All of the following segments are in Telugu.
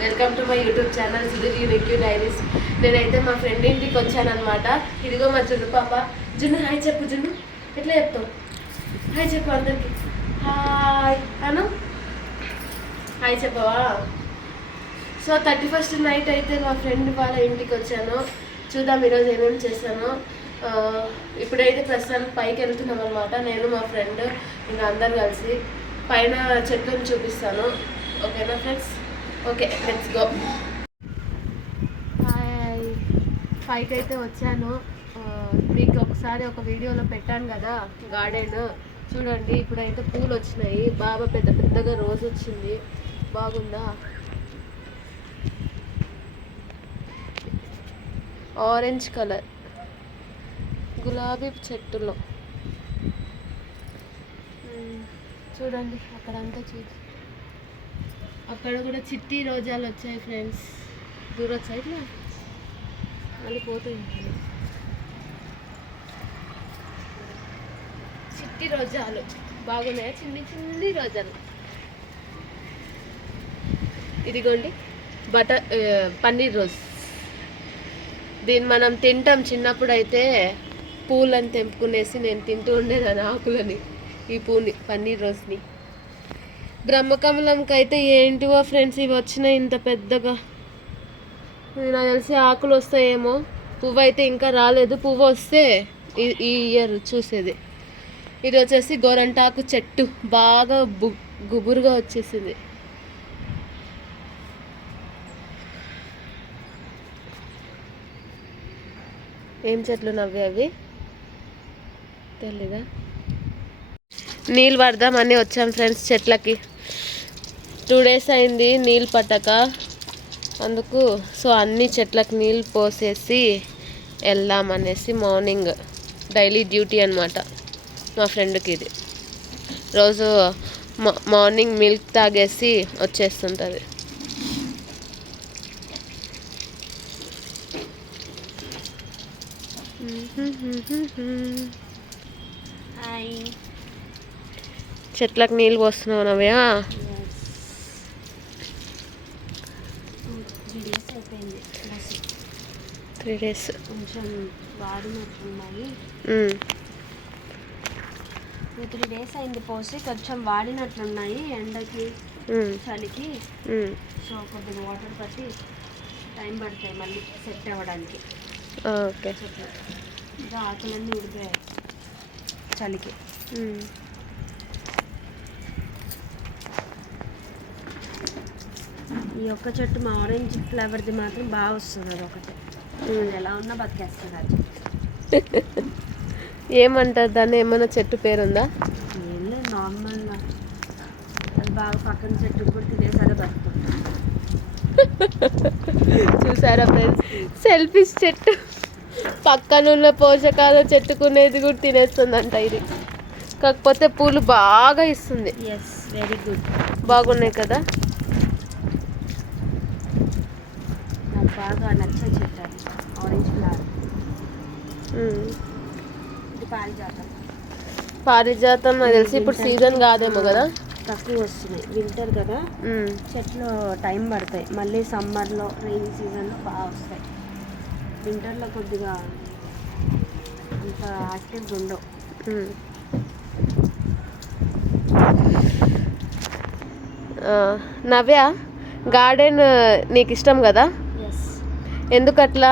Welcome to my YouTube channel Sudheer unique diaries. నేనైతే మా ఫ్రెండ్ ఇంటికి వచ్చానమాట. ఇదిగో మా జున్ను పాప. జున్ను హాయ్ చెప్పు. జున్ను ఎట్లా చెప్తావు? హాయ్ చెప్పు అందరికి. హాయ్ అను. హాయ్ చెప్పవా? సో 31st నైట్ అయితే మా ఫ్రెండ్ వాళ్ళ ఇంటికి వచ్చాను. చూద్దాం ఈరోజు ఏమేమి చేస్తాను. ఇప్పుడైతే ప్రస్తుతానికి పైకి వెళ్తున్నాం అనమాట. నేను మా ఫ్రెండ్ ఇంకా అందరు కలిసి పైన చెట్లను చూపిస్తాను. ఓకేనా friends? Okay, let's go. Hi, పైకి అయితే వచ్చాను. మీకు ఒకసారి ఒక వీడియోలో పెట్టాను కదా గార్డెన్, చూడండి. ఇప్పుడైతే పూలు వచ్చినాయి. బాగా పెద్ద పెద్దగా రోజు వచ్చింది. బాగుందా? ఆరెంజ్ కలర్ గులాబీ చెట్టులో చూడండి. అక్కడంతా అక్కడ కూడా చిట్టి రోజాలు వచ్చాయి ఫ్రెండ్స్. దూరం సైడ్లో మళ్ళీ పోతాయి. చిట్టి రోజాలు బాగున్నాయి. చిన్ని చిన్ని రోజాలు. ఇదిగోండి పన్నీర్ రోజ్. దీన్ని మనం తింటాం. చిన్నప్పుడు అయితే పూలని తెంపుకునేసి నేను తింటూ ఉండేదాన్ని, ఆకులని. ఈ పూని పన్నీర్ రోజ్ని. బ్రహ్మకమలంకి అయితే ఏంటివో ఫ్రెండ్స్ ఇవి వచ్చినాయి ఇంత పెద్దగా. నాకు తెలిసి ఆకులు వస్తాయేమో. పువ్వు అయితే ఇంకా రాలేదు. పువ్వు వస్తే ఈ ఇయర్ చూసేది. ఇది వచ్చేసి గోరంటాకు చెట్టు. బాగా గుబురుగా వచ్చేసింది. ఏం చెట్లు నవ్వి అవి తెలీదా? నీళ్ళు పడదామని వచ్చాం ఫ్రెండ్స్ చెట్లకి. 2 days అయింది నీళ్ళు పట్టక. అందుకు సో అన్ని చెట్లకు నీళ్ళు పోసేసి వెళ్దామనేసి మార్నింగ్ డైలీ డ్యూటీ అనమాట మా ఫ్రెండ్కి. ఇది రోజు మార్నింగ్ మిల్క్ తాగేసి వచ్చేస్తుంటుంది. చెట్లకు నీళ్ళు పోస్తున్నావు నవ్యా? 3 days కొంచెం వాడినట్లున్నాయి. 3 days అయింది పోసి. కొంచెం వాడినట్లున్నాయి ఎండకి చలికి. సో కొద్దిగా వాటర్ పట్టి టైం పడతాయి మళ్ళీ సెట్ అవ్వడానికి. ఓకే. ఇంకా ఆకులన్నీ ఉడిపోయాయి చలికి. ఈ ఒక్క చెట్టు మా ఆరెంజ్ ఫ్లేవర్ది మాత్రం బాగా వస్తుంది. అది ఒకటి ఎలా ఉన్నా బతికేస్తున్నారు. ఏమంటారు దాన్ని? ఏమన్నా చెట్టు పేరుందా? ఏం లేదు, నార్మల్గా అది బాగా పక్కన చెట్టు కూడా తినేసారా బతుకుంటుంది. చూసారా ఫ్రెండ్స్? సెల్ఫిష్ చెట్టు పక్కనున్న పోషకాలు చెట్టుకునేది కూడా తినేస్తుందంట ఇది. కాకపోతే పూలు బాగా ఇస్తుంది. Yes, very good. బాగున్నాయి కదా? నాకు బాగా నచ్చే చెట్టు అది ఆరెంజ్ ఫ్లవర్. ఇది పారిజాతం. పారిజాతం నాకు తెలిసి ఇప్పుడు సీజన్ కాదేమో కదా, తక్కువ వస్తున్నాయి. వింటర్ కదా, చెట్లు టైం పడతాయి. మళ్ళీ సమ్మర్లో రైనీ సీజన్లో బాగా వస్తాయి. వింటర్లో కొద్దిగా అంత యాక్టివ్గా ఉండవు. నవ్య, గార్డెన్ నీకు ఇష్టం కదా? ఎస్. ఎందుకు అట్లా?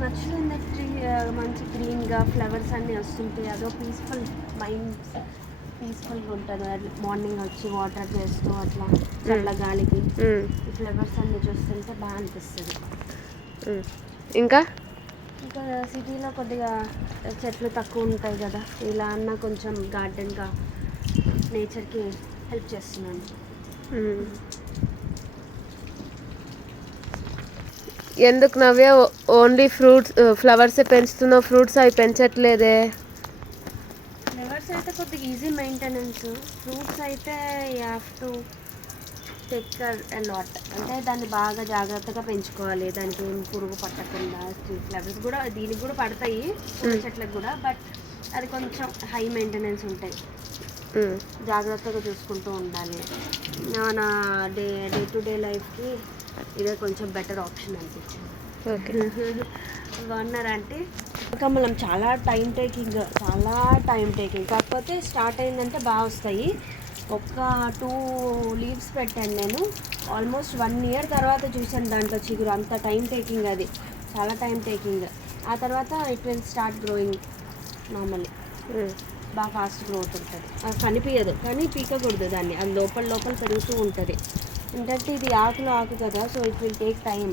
నచ్చుతుంది. మంచి గ్రీన్గా ఫ్లవర్స్ అన్నీ వస్తుంటాయి. అదో పీస్ఫుల్ మైండ్, పీస్ఫుల్గా ఉంటుంది. మార్నింగ్ వచ్చి వాటర్ చేస్తూ అట్లా చల్ల గాలికి ఈ ఫ్లవర్స్ అన్నీ చూస్తుంటే బాగా అనిపిస్తుంది. ఇంకా సిటీలో కొద్దిగా చెట్లు తక్కువ ఉంటాయి కదా, ఇలా అన్నా కొంచెం గార్డెన్గా నేచర్కి హెల్ప్ చేస్తున్నాను. ఎందుకు నవ్య ఓన్లీ ఫ్రూట్స్ ఫ్లవర్సే పెంచుతున్నావు? ఫ్రూట్స్ అవి పెంచట్లేదే? ఫ్లవర్స్ అయితే కొద్దిగా ఈజీ మెయింటెనెన్స్. ఫ్రూట్స్ అయితే you have to take care a lot. అంటే దాన్ని బాగా జాగ్రత్తగా పెంచుకోవాలి. దానికి ఏం పురుగు పట్టకుండా. ఫ్లవర్స్ కూడా దీనికి కూడా పడతాయి, పూల చెట్లకు కూడా, బట్ అది కొంచెం హై మెయింటెనెన్స్ ఉంటాయి. జాగ్రత్తగా చూసుకుంటూ ఉండాలి. నా డే టు డే లైఫ్కి ఇదే కొంచెం బెటర్ ఆప్షన్ అనిపించింది. ఓకే. బాగున్నారంటే ఇంకా మనం చాలా టైం టేకింగ్ కాకపోతే స్టార్ట్ అయిందంటే బాగా వస్తాయి. ఒక్క 2 లీవ్స్ పెట్టాను నేను, ఆల్మోస్ట్ 1 year తర్వాత చూసాను దాంట్లో చిగురు. అంత టైం టేకింగ్, అది చాలా టైం టేకింగ్. ఆ తర్వాత it will start growing normally, బాగా ఫాస్ట్ గ్రోత్ ఉంటుంది. అది కనిపించదు కానీ పీకకూడదు దాన్ని, అది లోపల పెరుగుతూ ఉంటుంది. ఏంటంటే ఇది ఆకు కదా, so it will take time.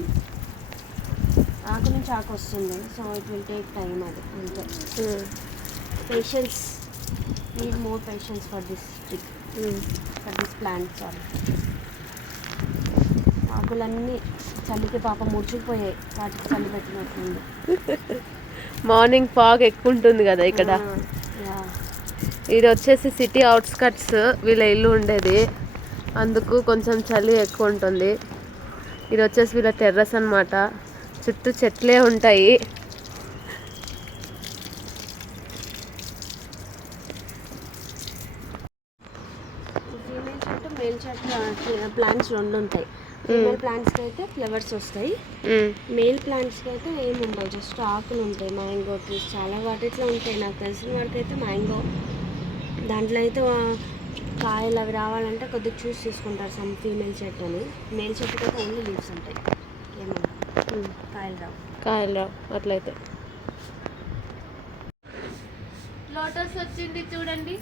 ఆకు నుంచి ఆకు వస్తుంది, so it will take time. అది అంతే. Patience, need more patience for this trick, for this plant. Sorry, ఆకులన్నీ చలికి పాప ముడుచుకుపోయాయి, వాటికి చలి పెట్టినట్టుంది. మార్నింగ్ ఫాగ్ ఎక్కువ ఉంటుంది కదా ఇక్కడ. ఇది వచ్చేసి సిటీ అవుట్స్కట్స్ వీళ్ళ ఇల్లు ఉండేది, అందుకు కొంచెం చలి ఎక్కువ ఉంటుంది. ఇది వచ్చేసి వీళ్ళ టెర్రస్ అన్నమాట, చుట్టూ చెట్లే ఉంటాయి. ఫీమేల్ చెట్టు, మేల్ చెట్టు ప్లాంట్స్ 2 ఉంటాయి. ఫీమేల్ ప్లాంట్స్కి అయితే ఫ్లవర్స్ వస్తాయి, మేల్ ప్లాంట్స్కి అయితే ఏమి ఉండవు, జస్ట్ ఆకులు ఉంటాయి. మ్యాంగో ట్రీస్ చాలా వాటిలో ఉంటాయి. నాకు తెలిసిన వాటికి అయితే మ్యాంగో, దాంట్లో అయితే కాయలు అవి రావాలంటే కొద్దిగా చూసి తీసుకుంటారు సమ్ ఫీమేల్ చెట్టు అని. మేల్ చెట్టుకి అయితే ఓన్లీ లీవ్స్ ఉంటాయి, ఏమన్నా కాయలు రావు అట్లయితే. లోటస్ వచ్చింది చూడండి,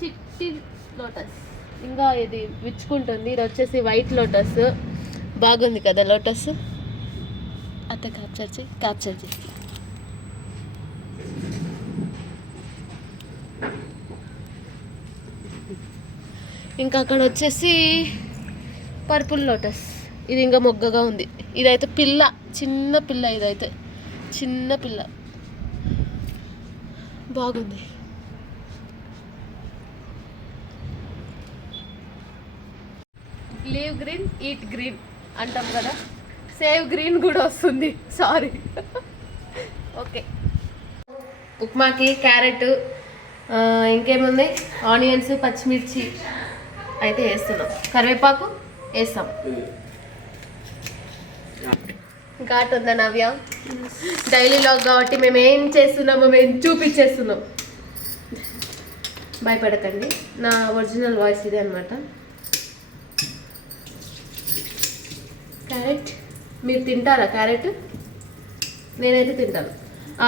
చిట్టి లోటస్. ఇంకా ఇది విచ్చుకుంటుంది. ఇది వచ్చేసి వైట్ లోటస్, బాగుంది కదా లోటస్. అత్త క్యాప్చర్ చేయి. ఇంకా అక్కడ వచ్చేసి పర్పుల్ లోటస్, ఇది ఇంకా మొగ్గగా ఉంది. ఇదైతే చిన్న పిల్ల, ఇదైతే చిన్న పిల్ల, బాగుంది. లీవ్ గ్రీన్ ఈట్ గ్రీన్ అంటాం కదా, సేవ్ గ్రీన్ కూడా వస్తుంది. సారీ. ఓకే, ఉప్మాకి క్యారెట్, ఇంకేముంది, ఆనియన్స్, పచ్చిమిర్చి అయితే వేస్తున్నాం, కరివేపాకు వేస్తాం. ఘాట్ ఉందా నవ్య? డైలీ లాగ్ కాబట్టి మేము ఏం చేస్తున్నామో మేము చూపించేస్తున్నాం, భయపడకండి. నా ఒరిజినల్ వాయిస్ ఇదే అనమాట. క్యారెట్ మీరు తింటారా? క్యారెట్ నేనైతే తింటాను,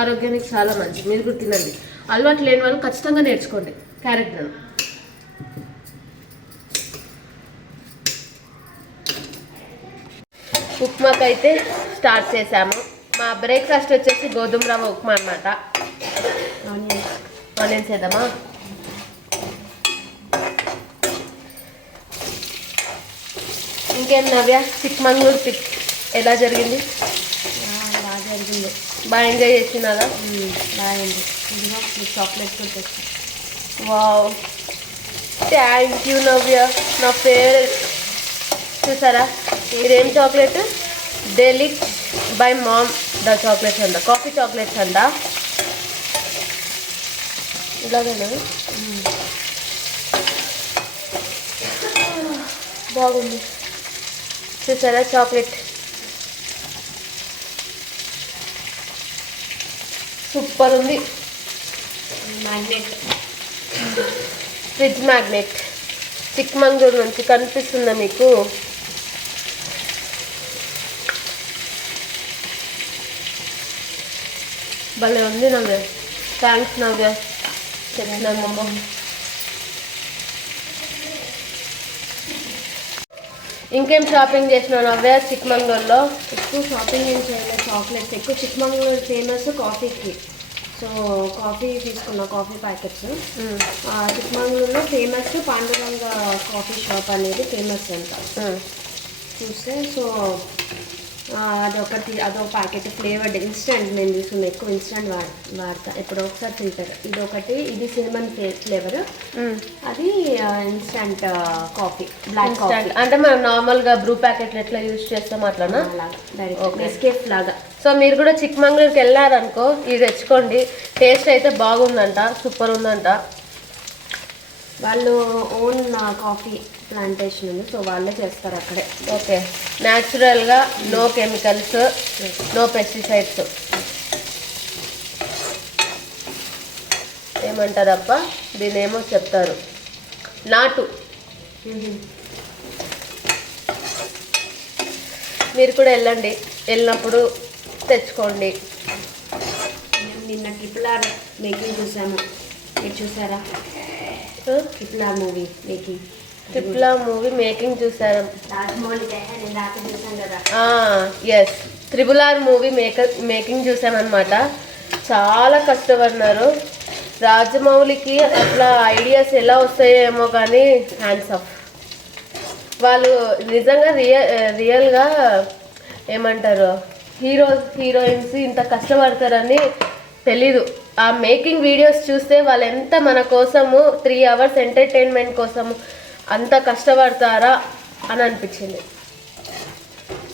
ఆరోగ్యానికి చాలా మంచిది. మీరు కూడా తినండి. అలవాటు లేని వాళ్ళు ఖచ్చితంగా నేర్చుకోండి క్యారెట్ తినడం. ఉప్మాకైతే స్టార్ట్ చేసాము. మా బ్రేక్ఫాస్ట్ వచ్చేసి గోధుమ రవ్వ ఉప్మా అనమాట. ఆనియన్స్ వేద్దామా? ఇంకేం నవ్య, చిక్మంగళూరు పిక్ ఎలా జరిగింది? బాగా జరిగింది. బాగా ఎంజాయ్ చేసినారా? బాగుంది. ఇదిగో చాక్లెట్ కూడా తెచ్చి. Wow, thank you Navya. నా ఫేవరెట్ చూసారా, ఇదేం చాక్లెట్? డెలిక్ బై మామ్ ద చాక్లెట్స్ అంట, కాఫీ చాక్లెట్స్ అంట. ఇలాగేనా? బాగుంది చూసారా చాక్లెట్, సూపర్ ఉంది. మ్యాగ్నెట్, ఫ్రిడ్జ్ మ్యాగ్నెట్, చిక్మంగళూరు నుంచి కనిపిస్తుందా మీకు? భలే ఉంది నవ్య. థ్యాంక్స్ నవ్య చెప్పినందుకు. ఇంకేం షాపింగ్ చేసిన నవ్య చిక్మంగళూరులో? ఎక్కువ షాపింగ్ ఏం చేయలేదు, చాక్లెట్స్ ఎక్కువ. చిక్మంగళూరు ఫేమస్ కాఫీకి, సో కాఫీ తీసుకున్నా, కాఫీ ప్యాకెట్స్. చిక్మంగళూరులో ఫేమస్ పాండురంగ కాఫీ షాప్ అనేది ఫేమస్ అంట చూస్తే. సో అదొక ప్యాకెట్ ఫ్లేవర్డ్ ఇన్స్టెంట్ నేను తీసుకున్నాను, ఎక్కువ ఇన్స్టెంట్ వాడతా, ఎప్పుడో ఒకసారి తింటారు. ఇదొకటి, ఇది సినిమన్ ఫ్లేవర్, అది ఇన్స్టెంట్ కాఫీ, బ్లాక్ కాఫీ. అంటే మనం నార్మల్గా బ్రూ ప్యాకెట్లు ఎట్లా యూజ్ చేస్తాం అట్లానా? డైరెక్ట్ నెస్కేఫ్ లాగా. సో మీరు కూడా చిక్మంగళూరుకి వెళ్ళారనుకో ఇది తెచ్చుకోండి, టేస్ట్ అయితే బాగుందంట, సూపర్ ఉందంట. వాళ్ళు ఓన్ కాఫీ ప్లాంటేషన్ ఉంది, సో వాళ్ళే చేస్తారు అక్కడే. ఓకే, న్యాచురల్గా, నో కెమికల్స్, నో పెస్టిసైడ్స్. ఏమంటారబ్బా దీనేమో చెప్తారు, నాటు. మీరు కూడా వెళ్ళండి, వెళ్ళినప్పుడు తెచ్చుకోండి. నిన్న ట్రిపుల్ మేకింగ్ చూసాము, మీరు చూసారా? ట్రిపుల్ ఆర్ మూవీ మేకింగ్ చూసారా? రాజమౌళి నేను రాత్రి చూసాను కదా. Yes, triple R movie making చూసామన్నమాట. చాలా కష్టపడినారు. రాజమౌళికి అట్లా ఐడియాస్ ఎలా వస్తాయో ఏమో కానీ హ్యాండ్స్ ఆఫ్. వాళ్ళు నిజంగా రియల్గా ఏమంటారు, హీరోయిన్స్ ఇంత కష్టపడతారని తెలీదు. ఆ మేకింగ్ వీడియోస్ చూస్తే వాళ్ళు ఎంత మన కోసము 3 hours ఎంటర్టైన్మెంట్ కోసము అంత కష్టపడతారా అని అనిపించింది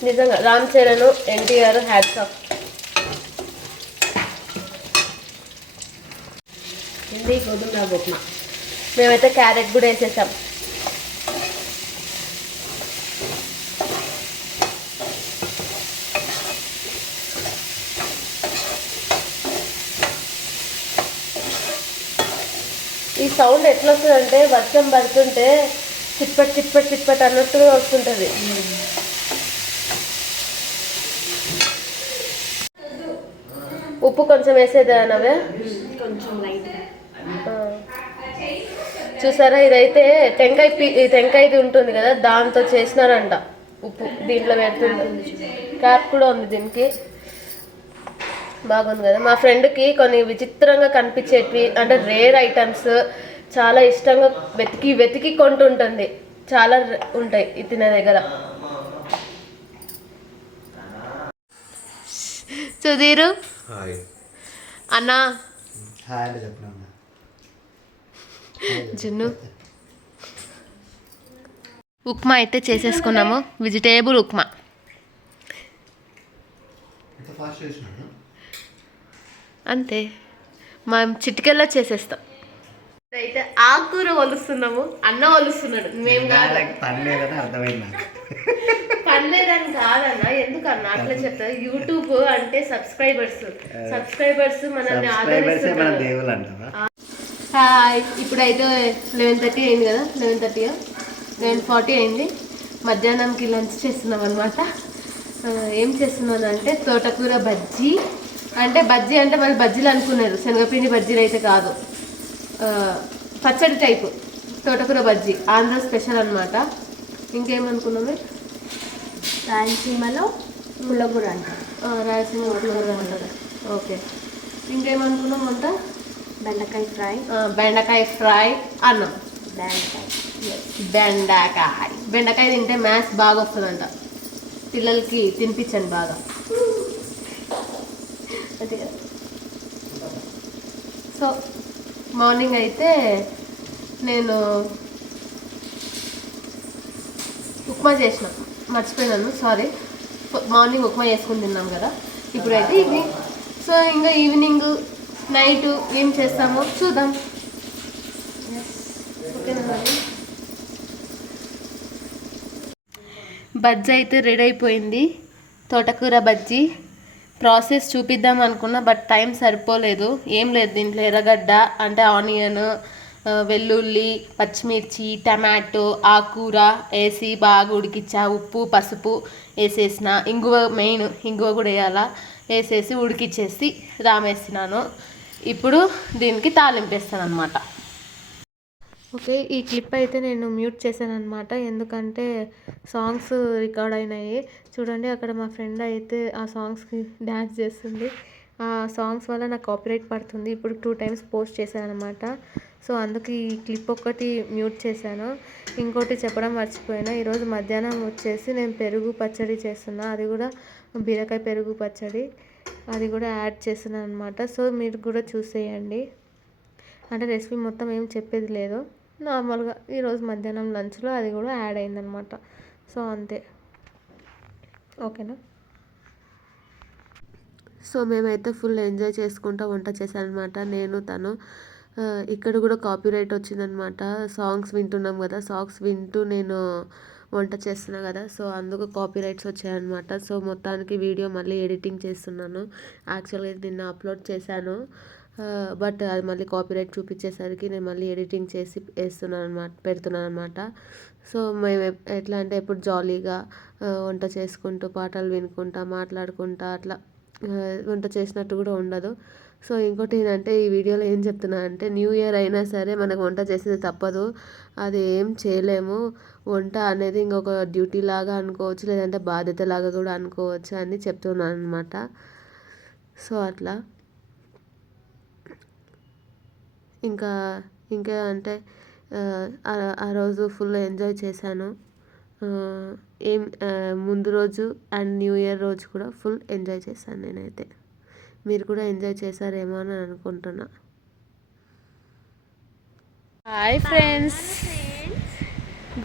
నిజంగా. Ram Charan, NTR, hats off. ఇది గోధుమ రవ్వ ఉప్మా. మేమైతే క్యారెట్ కూడా వేసేసాం. ఈ సౌండ్ ఎట్లా వస్తుందంటే వర్షం పడుతుంటే చిట్పట్ చిట్పట్ చిట్పట్ అన్నట్టుగా వస్తుంటుంది. ఉప్పు కొంచెం వేసేదా నవ్వే? కొంచెం లైట్. చూసారా, ఇదైతే టెంకాయది ఉంటుంది కదా, దాంతో చేసినారంట. ఉప్పు దీంట్లో పెడుతుంది, క్యాప్ కూడా ఉంది దీనికి. బాగుంది కదా. మా ఫ్రెండ్కి కొన్ని విచిత్రంగా కనిపించేటివి అంటే రేర్ ఐటమ్స్ చాలా ఇష్టంగా వెతికి కొంటుంటుంది. చాలా ఉంటాయి తినే దగ్గర. సుధీరు అన్నా, జున్ను ఉప్మా అయితే చేసేసుకున్నాము. వెజిటేబుల్ ఉప్మా. అంతే, మనం చిటికెల్లా చేసేస్తాం. అయితే ఆకుకూర వలుస్తున్నాము, అన్న వలుస్తున్నాడు, మేము కాదు. పర్లేదని కాదన్న, ఎందుకన్నా అట్లా చెప్తారు? యూట్యూబ్ అంటే సబ్స్క్రైబర్స్ మనల్ని ఆదరిస్తున్నారు. హాయ్, ఇప్పుడైతే 11:30 అయింది కదా, 11:40 అయింది. మధ్యాహ్నంకి లంచ్ చేస్తున్నాం అనమాట. ఏం చేస్తున్నాను అంటే తోటకూర బజ్జీ. అంటే బజ్జీ అంటే మరి బజ్జీలు అనుకున్నారు, శనగపిండి బజ్జీలు అయితే కాదు, పచ్చడి టైపు తోటకూర బజ్జీ, ఆంధ్ర స్పెషల్ అనమాట. ఇంకేమనుకున్నాము, రాయలసీమలో పుల్లగూర అంటారు. రాయలసీమ పుల్లగూర అంటారు. ఓకే, ఇంకేమనుకున్నాం అంట? బెండకాయ ఫ్రై, అన్నం. బెండకాయ బెండకాయ తింటే మ్యాథ్స్ బాగా వస్తుందంట. పిల్లలకి తినిపించండి బాగా. అంతే కదా. సో మార్నింగ్ అయితే నేను ఉప్మా చేసిన, మర్చిపోయినాను, సారీ. మార్నింగ్ ఉప్మా చేసుకుని తిన్నాం కదా, ఇప్పుడైతే ఈవినింగ్. సో ఇంకా ఈవినింగ్ నైట్ ఏం చేస్తామో చూద్దాం. ఓకేనా? బజ్జీ అయితే రెడీ అయిపోయింది. తోటకూర బజ్జీ ప్రాసెస్ చూపిద్దాం అనుకున్నా, బట్ టైం సరిపోలేదు. ఏం లేదు దీంట్లో, ఎర్రగడ్డ అంటే ఆనియన్, వెల్లుల్లి, పచ్చిమిర్చి, టమాటో, ఆకుకూర వేసి బాగా ఉడికిచ్చా. ఉప్పు పసుపు వేసేసిన, ఇంగువ మెయిన్, ఇంగువ కూడా వేయాలా, వేసేసి ఉడికిచ్చేసి రామేస్తున్నాను. ఇప్పుడు దీనికి తాలింపేస్తాను అనమాట. ఓకే, ఈ క్లిప్ అయితే నేను మ్యూట్ చేశాను అనమాట, ఎందుకంటే సాంగ్స్ రికార్డ్ అయినాయి. చూడండి, అక్కడ మా ఫ్రెండ్ అయితే ఆ సాంగ్స్కి డ్యాన్స్ చేస్తుంది. ఆ సాంగ్స్ వల్ల నాకు కాపీరైట్ పడుతుంది. ఇప్పుడు 2 times పోస్ట్ చేశాను అనమాట. సో అందుకు ఈ క్లిప్ ఒక్కటి మ్యూట్ చేశాను. ఇంకోటి చెప్పడం మర్చిపోయినా, ఈరోజు మధ్యాహ్నం వచ్చేసి నేను పెరుగు పచ్చడి చేస్తున్నా. అది కూడా బీరకాయ పెరుగు పచ్చడి, అది కూడా యాడ్ చేస్తున్నాను అనమాట. సో మీరు కూడా చూసేయండి. అంటే రెసిపీ మొత్తం ఏం చెప్పేది లేదు, నార్మల్గా ఈరోజు మధ్యాహ్నం లంచ్లో అది కూడా యాడ్ అయిందనమాట. సో అంతే, ఓకేనా? సో మేమైతే ఫుల్ ఎంజాయ్ చేసుకుంటూ వంట చేశాను అనమాట, నేను తను. ఇక్కడ కూడా కాపీరైట్ వచ్చిందనమాట. సాంగ్స్ వింటున్నాం కదా, సాంగ్స్ వింటూ నేను వంట చేస్తున్నా కదా, సో అందుకు కాపీరైట్స్ వచ్చాయన్నమాట. సో మొత్తానికి వీడియో మళ్ళీ ఎడిటింగ్ చేస్తున్నాను. యాక్చువల్గా నిన్న అప్లోడ్ చేశాను, బట్ అది మళ్ళీ కాపీరైట్ చూపించేసరికి నేను మళ్ళీ ఎడిటింగ్ చేసి పెడుతున్నాను అనమాట. సో మేము ఎట్లా అంటే ఎప్పుడు జాలీగా వంట చేసుకుంటూ పాటలు వినుకుంటా మాట్లాడుకుంటా అట్లా వంట చేసినట్టు కూడా ఉండదు. సో ఇంకోటి ఏంటంటే ఈ వీడియోలో ఏం చెప్తున్నా అంటే, న్యూ ఇయర్ అయినా సరే మనకు వంట చేసేది తప్పదు, అది ఏం చేయలేము. వంట అనేది ఇంకొక డ్యూటీ లాగా అనుకోవచ్చు, లేదంటే బాధ్యత లాగా కూడా అనుకోవచ్చు అని చెప్తున్నాను అనమాట. సో అట్లా ఇంకా అంటే ఆ రోజు ఫుల్ ఎంజాయ్ చేశాను. ముందు రోజు అండ్ న్యూ ఇయర్ రోజు కూడా ఫుల్ ఎంజాయ్ చేశాను నేనైతే. మీరు కూడా ఎంజాయ్ చేశారేమో అని అనుకుంటున్నా. Hi friends,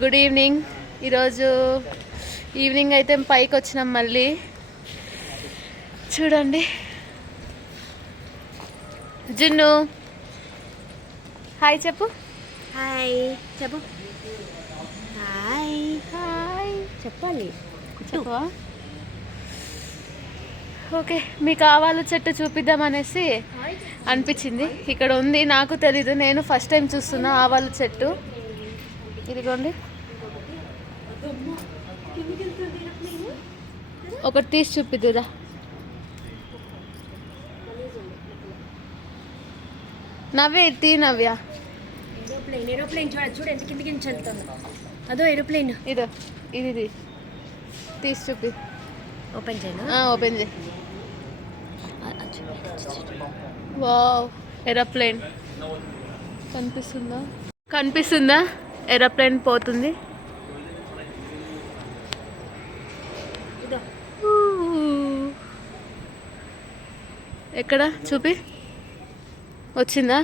good evening. ఈరోజు ఈవినింగ్ అయితే పైకి వచ్చినాం మళ్ళీ. చూడండి జున్ను, హాయ్ చెప్పు. హాయ్ చెప్పు. హాయ్ హాయ్ చెప్పాలి, చెప్పవా? ఓకే, మీకు ఆవాలు చెట్టు చూపిద్దామనేసి అనిపించింది. ఇక్కడ ఉంది, నాకు తెలీదు, నేను ఫస్ట్ టైం చూస్తున్నా ఆవాలు చెట్టు. ఇదిగోండి, ఒకటి తీసి చూపిద్దురా. నవ్య తీ నవ్య. ఏరోప్లేన్ చూడు ఎంత కిందికి వెళ్తుందో. అదో ఏరోప్లేన్. ఇది తీసి చూపి. ఓపెన్ చేయను. ఓపెన్ చేయి. వావ్, ఏరోప్లేన్ కనిపిస్తుందా? ఏరోప్లేన్ పోతుంది. ఎక్కడ చూపి, వచ్చిందా?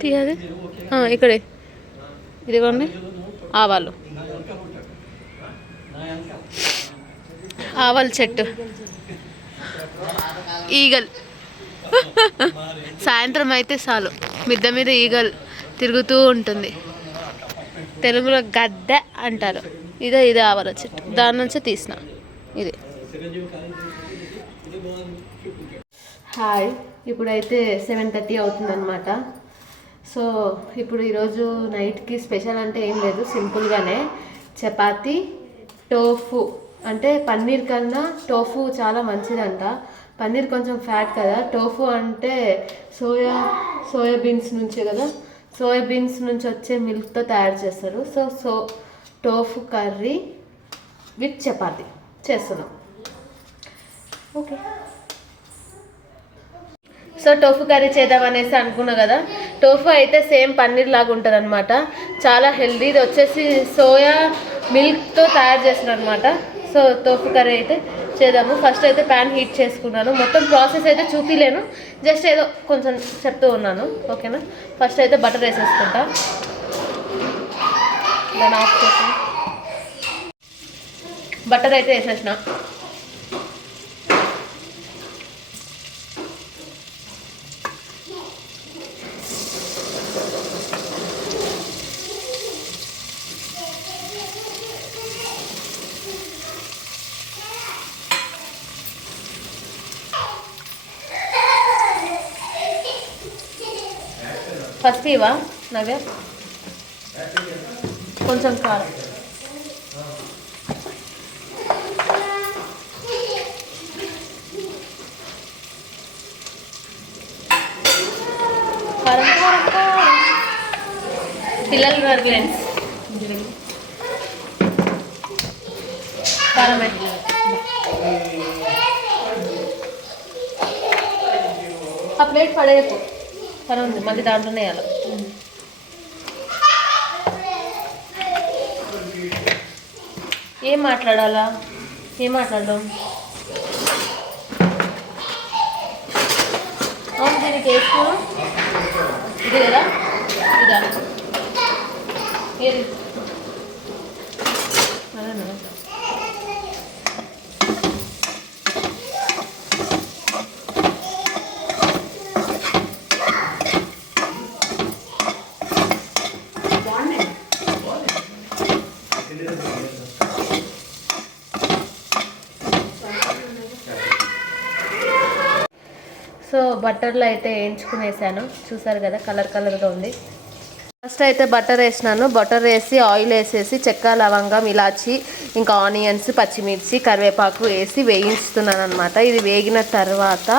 తీయది ఇక్కడే. ఇదిగోండి ఆవాలు చెట్టు. ఈగల్ సాయంత్రం అయితే చాలు మిద్ద మీద ఈగల్ తిరుగుతూ ఉంటుంది. తెలుగులో గద్దె అంటారు. ఇదే ఆవాల చెట్టు, దాని నుంచి తీసిన ఇది. హాయ్, ఇప్పుడైతే 7:30 అవుతుందన్నమాట. సో ఇప్పుడు ఈరోజు నైట్కి స్పెషల్ అంటే ఏం లేదు, సింపుల్గానే చపాతి, టోఫు. అంటే పన్నీర్ కన్నా టోఫు చాలా మంచిదంట. పన్నీర్ కొంచెం ఫ్యాట్ కదా, టోఫు అంటే సోయాబీన్స్ నుంచి కదా, సోయాబీన్స్ నుంచి వచ్చే మిల్క్తో తయారు చేస్తారు. So tofu curry with chapati చేస్తున్నాం. ఓకే, సో టోఫు కర్రీ చేద్దామనేసి అనుకున్నా కదా. టోఫు అయితే సేమ్ పన్నీర్ లాగా ఉంటుంది అనమాట, చాలా హెల్దీ. ఇది వచ్చేసి సోయా మిల్క్తో తయారు చేస్తారు అనమాట. సో టోఫు కర్రీ అయితే చేద్దాము. ఫస్ట్ అయితే ప్యాన్ హీట్ చేసుకున్నాను. మొత్తం ప్రాసెస్ అయితే చూపిలేను, జస్ట్ ఏదో కొంచెం చెప్తూ ఉన్నాను, ఓకేనా? ఫస్ట్ అయితే బటర్ వేసేసుకుంటా. దాన్ని ఆఫ్ చేసి బటర్ అయితే వేసేసిన. ఫస్ట్ ఇవా నవ్య, కొంచెం కారం, పిల్లలు ఉన్నారు ఫ్రెండ్స్. కారం ఆ ప్లేట్ పడేయకు, కారం ఉంది మళ్ళీ దాంట్లోనే వేయాలి. ఏం మాట్లాడాలా, ఏం మాట్లాడడం? అవును, దీనికి వేసుకో. ఇది కదా, ఇదా ఏది? బటర్లో అయితే వేయించుకునేసాను, చూసారు కదా కలర్గా ఉంది. ఫస్ట్ అయితే బటర్ వేసినాను, బటర్ వేసి ఆయిల్ వేసేసి చెక్క లవంగం ఇలాచి ఇంకా ఆనియన్స్ పచ్చిమిర్చి కరివేపాకు వేసి వేయించుతున్నాను అనమాట. ఇది వేగిన తర్వాత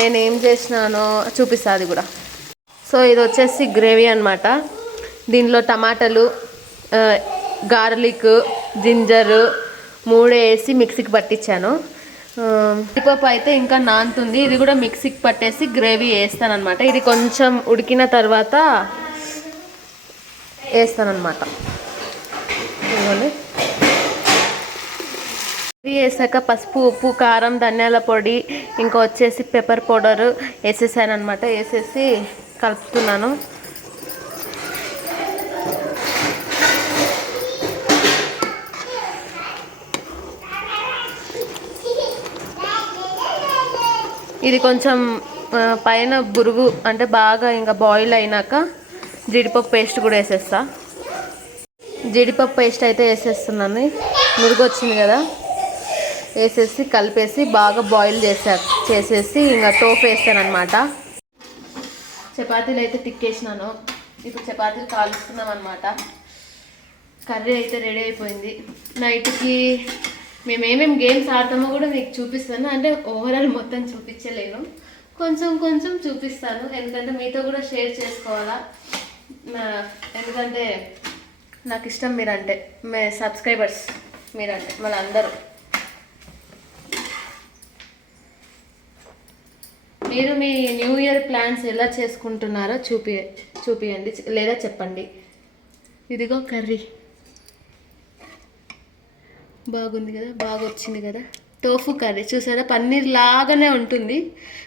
నేను ఏం చేసినానో చూపిస్తాను అది కూడా. సో ఇది వచ్చేసి గ్రేవీ అనమాట. దీనిలో టమాటాలు గార్లిక్ జింజర్ 3 వేసి మిక్సీకి పట్టించాను. జీడిపప్పు అయితే ఇంకా నానుతుంది, ఇది కూడా మిక్సీకి పట్టేసి గ్రేవీ వేస్తాను అనమాట. ఇది కొంచెం ఉడికిన తర్వాత వేస్తానమాట. ఇదిగోండి, ఇది వేసాక పసుపు ఉప్పు కారం ధనియాల పొడి ఇంకా వచ్చేసి పెప్పర్ పౌడర్ వేసేసాను అనమాట. వేసేసి కలుపుతున్నాను. ఇది కొంచెం పైన బురుగు అంటే బాగా ఇంకా బాయిల్ అయినాక జీడిపప్పు పేస్ట్ కూడా వేసేస్తా. జీడిపప్పు పేస్ట్ అయితే వేసేస్తున్నాను, మురుగు వచ్చింది కదా. వేసేసి కలిపేసి బాగా బాయిల్ చేసేసి ఇంకా టోపు వేస్తాను అనమాట. చపాతీలు అయితే తిక్కేసినాను, ఇప్పుడు చపాతీలు కాలుస్తున్నాం అనమాట. కర్రీ అయితే రెడీ అయిపోయింది. నైట్కి మేము ఏమేమి గేమ్స్ ఆడతామో కూడా మీకు చూపిస్తాను. అంటే ఓవరాల్ మొత్తం చూపించలేను, కొంచెం చూపిస్తాను. ఎందుకంటే మీతో కూడా షేర్ చేసుకోవాలా. ఎందుకంటే నాకు ఇష్టం మీరంటే, మీ సబ్స్క్రైబర్స్ మీరంటే వాళ్ళందరూ. మీరు మీ న్యూ ఇయర్ ప్లాన్స్ ఎలా చేసుకుంటున్నారో చూపియండి లేదా చెప్పండి. ఇదిగో కర్రీ బాగుంది కదా, బాగా వచ్చింది కదా. టోఫు కర్రీ చూసారా, పన్నీర్ లాగానే ఉంటుంది,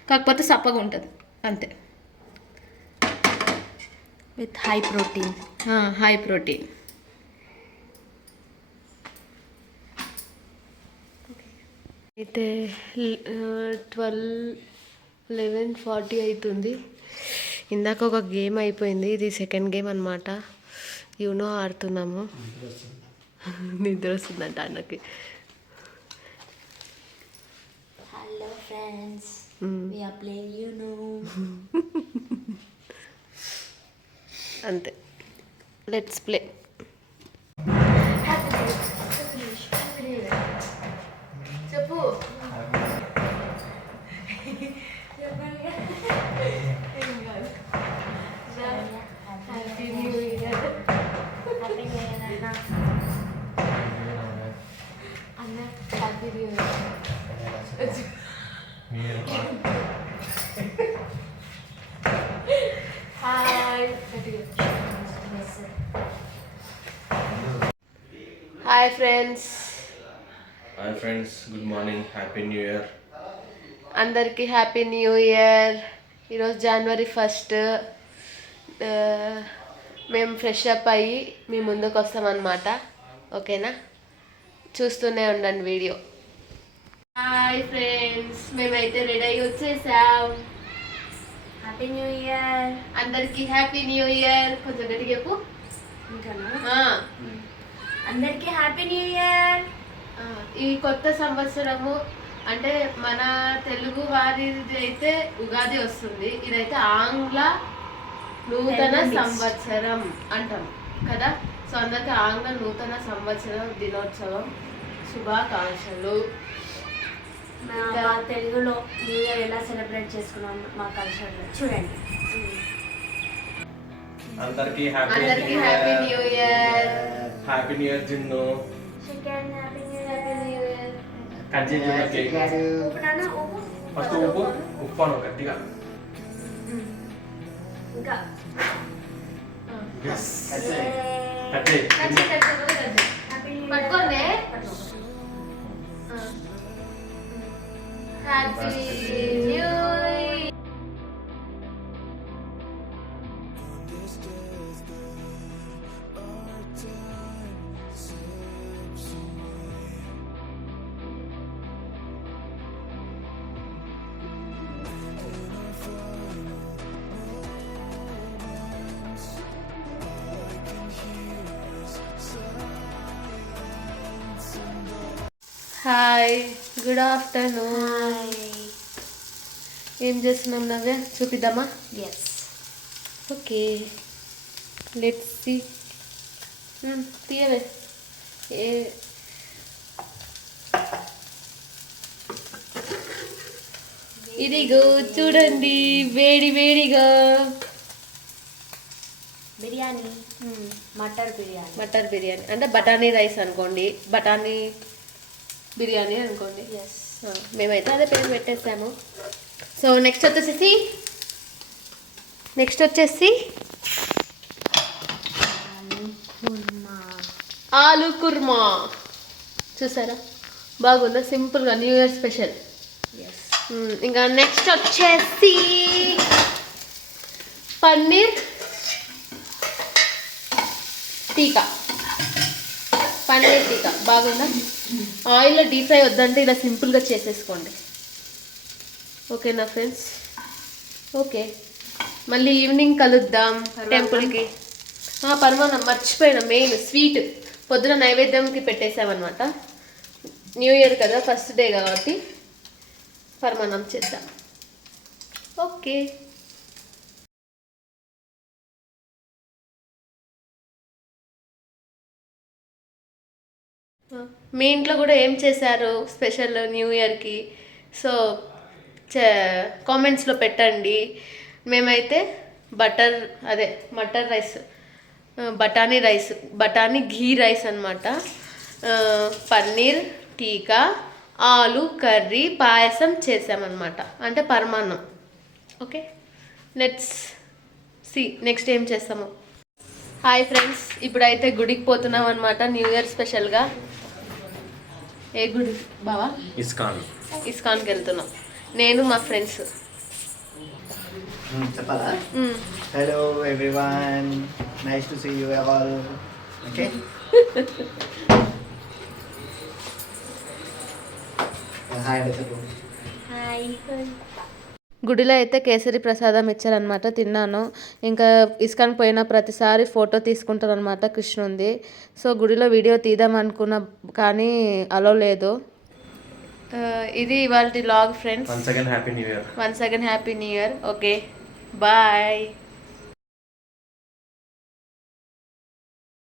కాకపోతే సప్పగా ఉంటుంది అంతే. With high protein. అయితే 11:40 అవుతుంది. ఇందాక ఒక గేమ్ అయిపోయింది, ఇది సెకండ్ గేమ్ అనమాట. యూనో ఆడుతున్నాము. నిద్ర వస్తుందంట అన్నకి. Hello friends, we are playing Uno. అంతే, లెట్స్ ప్లే. చెప్పు. హ్యాపీ న్యూ ఇయర్ అన్న, happy new year. Hi friends. Good morning, happy new year. అందరికీ హ్యాపీ న్యూ ఇయర్. ఈరోజు January 1st. మేము ఫ్రెష్ అప్ అయ్యి మీ ముందుకు వస్తామన్నమాట. ఓకేనా, చూస్తూనే ఉండండి వీడియో. హాయ్ ఫ్రెండ్స్, మేమైతే రెడీ అయ్యి వచ్చేసాం. హ్యాపీ న్యూ ఇయర్ అందరికీ హ్యాపీ న్యూ ఇయర్. కొంచెం గట్టిగా చెప్పు. ఇంకానా? అందరికీ హ్యాపీ న్యూ ఇయర్. ఈ కొత్త సంవత్సరము అంటే మన తెలుగు వారిది అయితే ఉగాది వస్తుంది, ఇదైతే ఆంగ్ల నూతన సంవత్సరం అంటాం కదా. సో అందరికీ ఆంగ్ల నూతన సంవత్సర దినోత్సవం శుభాకాంక్షలు. మా తెలుగులో న్యూ ఇయర్ ఎలా సెలబ్రేట్ చేసుకున్నాం మా కల్చర్లో చూడండి. అందరికీ happy new year. Happy new year Jinnu. Chicken happy new happy year. New year. Continue cake. ఉప్పు నాన్న, ఉప్పు ఫస్ట్ ఉప్పు అను గట్టిగా. ఇంకా హ్యాపీ న్యూ ఇయర్. పట్టుకోండి. Happy new year. Hi, good afternoon. ఏం చేస్తున్నాం నవ్య చూపిద్దామా? ఎస్. Okay let's see. తీయవే. ఏ ఇదిగో చూడండి వేడి వేడిగా బిర్యానీ, మటర్ బిర్యానీ. మటర్ బిర్యానీ అంటే బఠానీ రైస్ అనుకోండి, బఠానీ బిర్యానీ అనుకోండి. ఎస్. మేమైతే అదే పేరు పెట్టేసాము. సో నెక్స్ట్ వచ్చేసి ఆలు కుర్మా. చూసారా బాగుందా, సింపుల్గా న్యూ ఇయర్ స్పెషల్. ఎస్. ఇంకా నెక్స్ట్ వచ్చేసి పన్నీర్ టీకా. పన్నీర్ టీకా బాగుందా. ఆయిల్లో డీప్ ఫ్రై వద్దంటే ఇలా సింపుల్గా చేసేసుకోండి. ఓకేనా ఫ్రెండ్స్? ఓకే మళ్ళీ ఈవినింగ్ కలుద్దాం టెంపుల్కి. పరమాన్నం మర్చిపోయినా, మెయిన్ స్వీట్ పొద్దున నైవేద్యంకి పెట్టేసామన్నమాట. న్యూ ఇయర్ కదా, ఫస్ట్ డే కాబట్టి పరమాన్నం చేద్దాం. ఓకే మీ ఇంట్లో కూడా ఏం చేశారు స్పెషల్ న్యూ ఇయర్కి? సో కామెంట్స్లో పెట్టండి. మేమైతే మటర్ రైస్, బఠానీ ఘీ రైస్ అనమాట, పన్నీర్ టీకా, ఆలు కర్రీ, పాయసం చేసామన్నమాట, అంటే పరమాన్నం. ఓకే లెట్స్ సి నెక్స్ట్ ఏం చేస్తాము. హాయ్ ఫ్రెండ్స్, ఇప్పుడైతే గుడికి పోతున్నాం అనమాట న్యూ ఇయర్ స్పెషల్గా. ఏ గుడి బావా? ఇస్కాన్కి వెళ్తున్నాం నేను మా ఫ్రెండ్స్. చెప్పాలా? Hello everyone, nice to see you all. Okay hi చెప్పు. హాయ్. గుడిలో అయితే కేసరి ప్రసాదం ఇచ్చారనమాట, తిన్నాను. ఇంకా ఇస్కాన్ పోయిన ప్రతిసారి ఫోటో తీసుకుంటారనమాట కృష్ణుంది. సో గుడిలో వీడియో తీద్దాం అనుకున్నా కానీ అలో లేదు. ఇది ఇవాళ log friends. Once again happy new year. Okay bye.